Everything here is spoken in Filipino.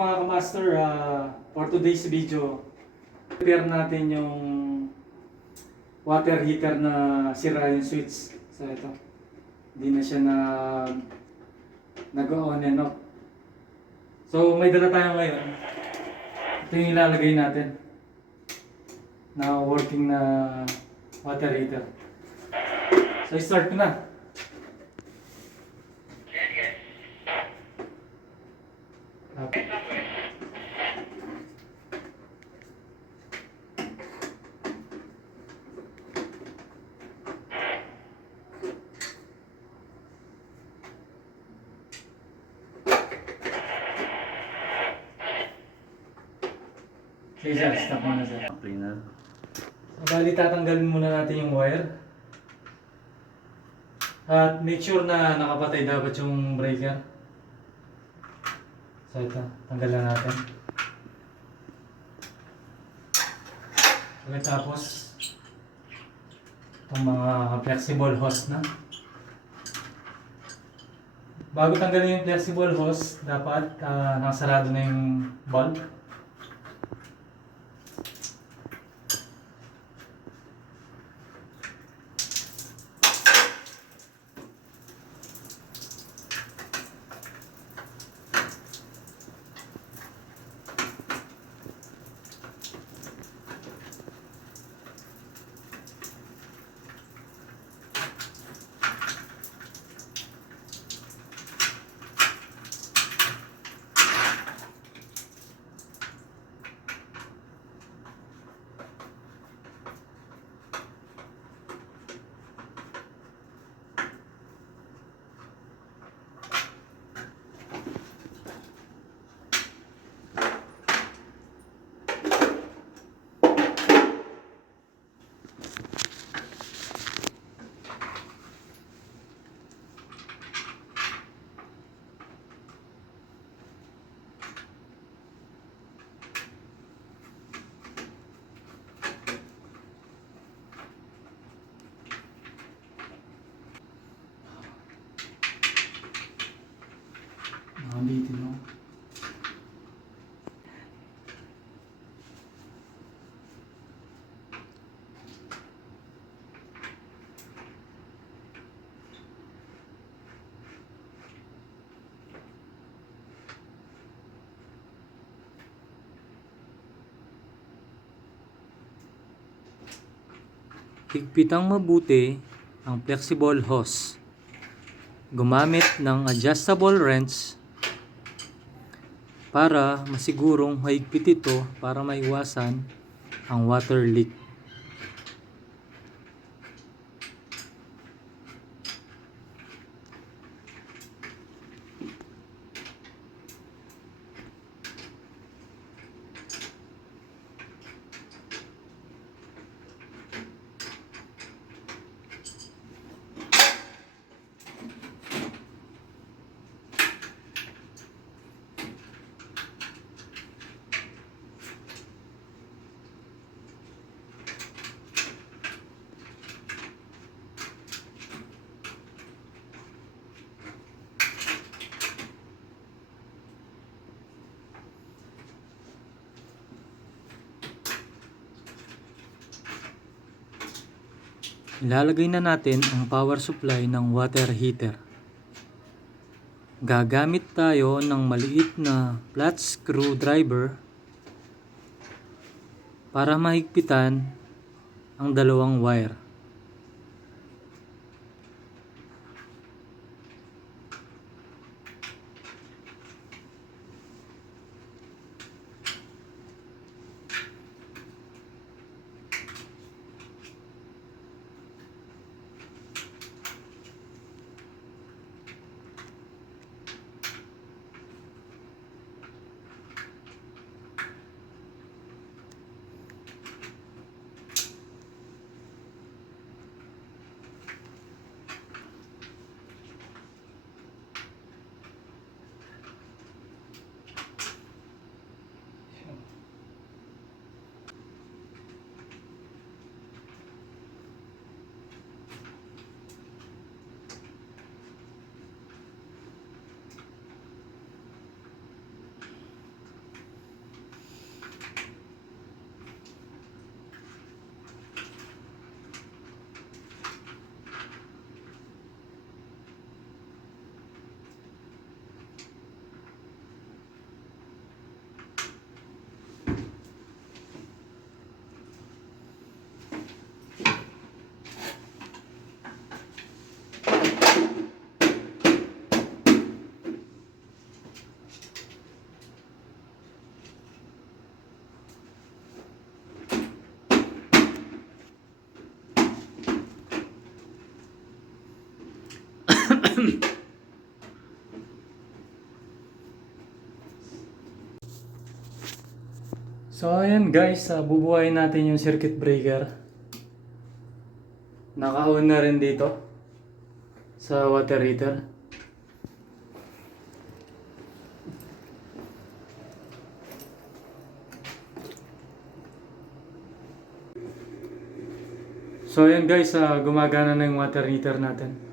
mga kamaster, for today's video, prepare natin yung water heater na sira yung switch. So ito, hindi na siya nag-on and off. So may dala tayo ngayon. Ito yung ilalagay natin na working na water heater. So start ko na. Sige sir, stop muna sir. Okay na. Bali, tatanggalin muna natin yung wire. At make sure na nakapatay dapat yung breaker. So ito, tanggalan natin. Okay, tapos itong mga flexible hose na. Bago tanggalin yung flexible hose, dapat nakasarado na yung bulb. Nakabitin mo. Higpitang mabuti ang flexible hose. Gumamit ng adjustable wrench para masigurong mahigpit ito para maiwasan ang water leak. Ilalagay na natin ang power supply ng water heater. Gagamit tayo ng maliit na flat screwdriver para mahigpitan ang dalawang wire. So ayan guys, bubuhayin natin yung circuit breaker. Naka-on na rin dito sa water heater. So ayan guys, gumagana na yung water heater natin.